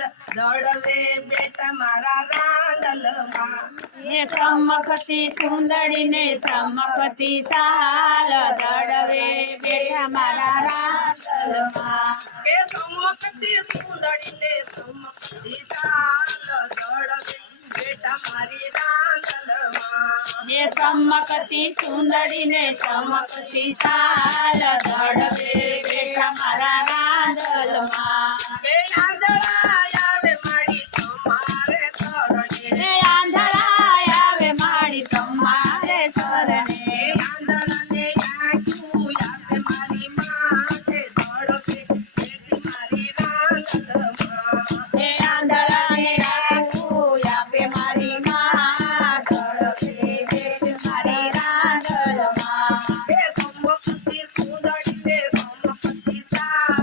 દડવે બેટા મારા રાંદલમાં એ ચમકતી સુંદરી ને ચમકતી સાલ દડવે બેઠા મારા રાંદલમાં કે ચમકતી સુંદરી ને ચમકતી સાલ દડવે બેટા મારી રાંદલમાં એ ચમકતી સુંદરી ને ચમકતી સાલ દડવે બેઠા મારા રાંદલમાં કે આંધળા આવે મારી તમારે શરણે એ આંધળા આવે મારી તમારે શરણે આંધળાને આંખું આપે મારી માથે દડવે બેટી મારી રાંદલમાં એ આંધળાને આંખું આપે મારી માં દડવે બેઠ મારી રાંદલમાં કે ચમકતી સુંદરી ને ચમકતી સાલ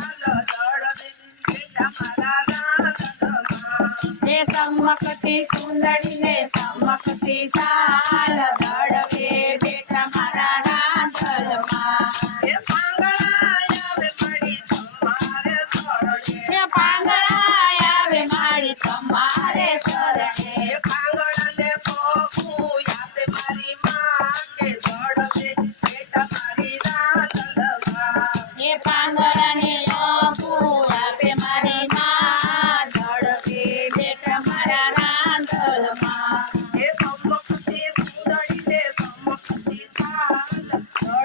દડવે બેટા મારા રાંદલમાં એ ચમકતી સુંદરી ને ચમકતી સાલ દડવે બેઠા મારા રાંદલમાં એ પાંગળા આવે મારી તમારે શરણે એ પાંગળા આવે મારી તમારે શરણે એ પાંગળાને પગું આપે મારી માથે દડવે બેટા મારી રાંદલમાં એ પાંગળાને અગું આપે મારી માં દડવે બેઠા મારા રાંદલમાં એ ચમકતી સુંદરી ને ચમકતી સાલ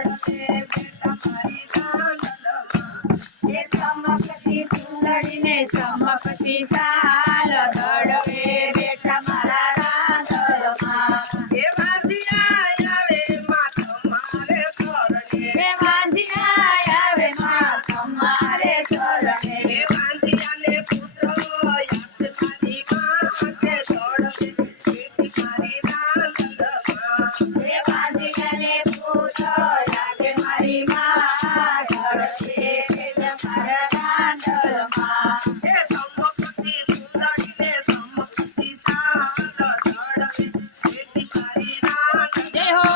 દડવે બેટા મારી રાંદલમાં એ ચમકતી સુંદરી ને ચમકતી સાલ દડવે બેઠા મારા રાંદલમાં એ વાંધિયા આવે માં તમારે શરણે એ વાંધિયા આવે માં તમારે શરણે એ વાંધિયાને પુત્ર આપે મારી માથે દડવે બેટી મારી રાંદલમાં એ વાંધિયાને પૂછ લાગે મારી માં દડવે બેઠા મારા રાંદલમાં એ ચમકતી સુંદરી ને ચમકતી સાલ દડવે બેટી મારી રાંદલમાં જય હો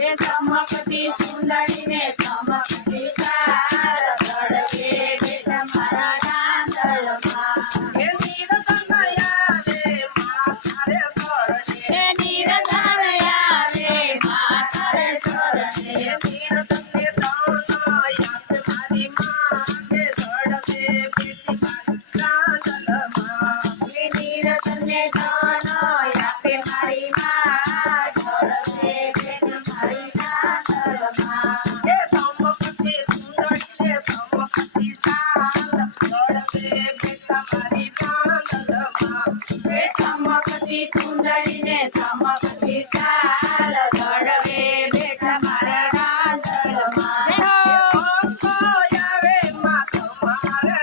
એ ચમકતી સુંદરી ને ચમકતી સાલ દડવે બેઠા મારા રાંદલમાં એ નીરતન આવે માથારે શરણે એ નિરધન આવે માથારે શરણે એ નીરતનને દાન આપે મારી માથે દડવે બેટી મારી રાંદલમાં એ નિરધનને દાન આપે મારી માં દડવે બેઠા મારી રાંદલમાં એ ચમકતી સુંદરી ને ચમકતી સાલ દડવે બેટા મારી રાંદલમાં એ ચમકતી સુંદરી ને ચમકતી સાલ દડવે બેઠા મારા રાંદલમાં આવે માં તમારે